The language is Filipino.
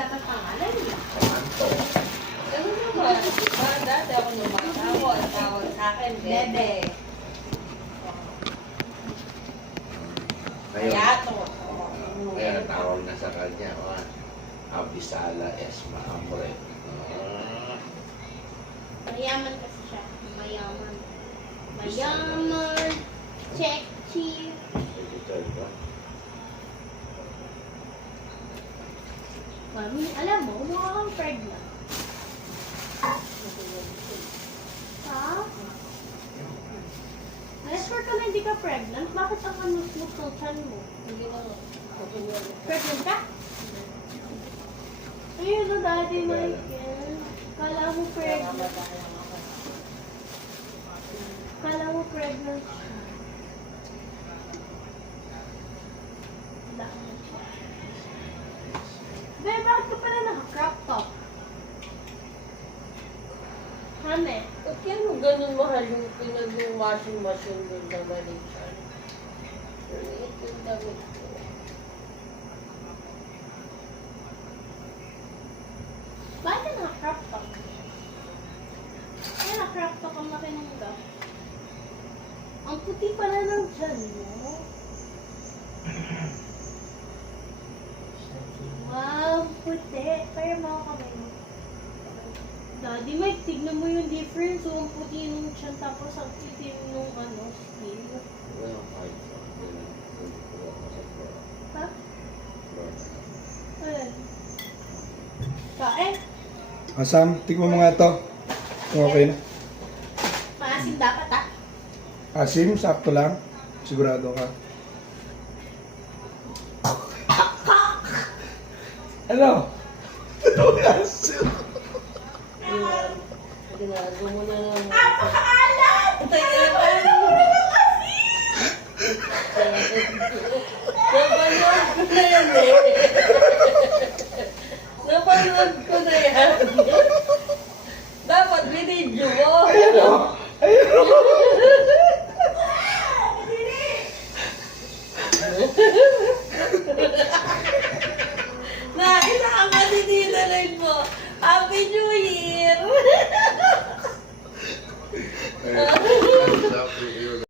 dapat pangalan niya? Kamanto. Ganun naman. Dati ako nung bata ko, ang tawag sa akin, Bebe. Ngayon, Yato. ngayon ang tawag na sa kanya, Abisala Esma Amore. Mayaman kasi siya. Mayaman. Mayaman. Check, chief. Diba? Mami, alam mo, mukha kang pregnant. Ha? Sure ka na hindi ka pregnant? Bakit ang anus-nus ng tiyan mo? Hindi na. Pregnant ka? Ayun na, Daddy Michael. Kala mo pregnant. Kala mo pregnant siya. Dami siya. Be, bakit ka pala naka-crop top? Hane? Ba't yan mo ganun mahal yung pinag-washing machine doon sa Malaysia? Liit yung damit ko. Bakit ka naka-crop top? Kaya naka-crop top ang makinungga. Ang puti pala ng tiyan mo. Wow, puti. Kaya mga kamay mo. Daddy Mike, tignan mo yung difference. So, ang puti nung tiyan tapos ang itim nung skin. Ha? Ayan. Kain. Sam, tignan mo nga to. Okay na. Maasim dapat Asim, sakto lang. Sigurado ka. Ano? Ito asim. Ginagawa mo na naman. Napakaalat! Napanood ko na yan eh. Napanood ko na yan. Dapat binidyo mo. Ayun o. Ayun o.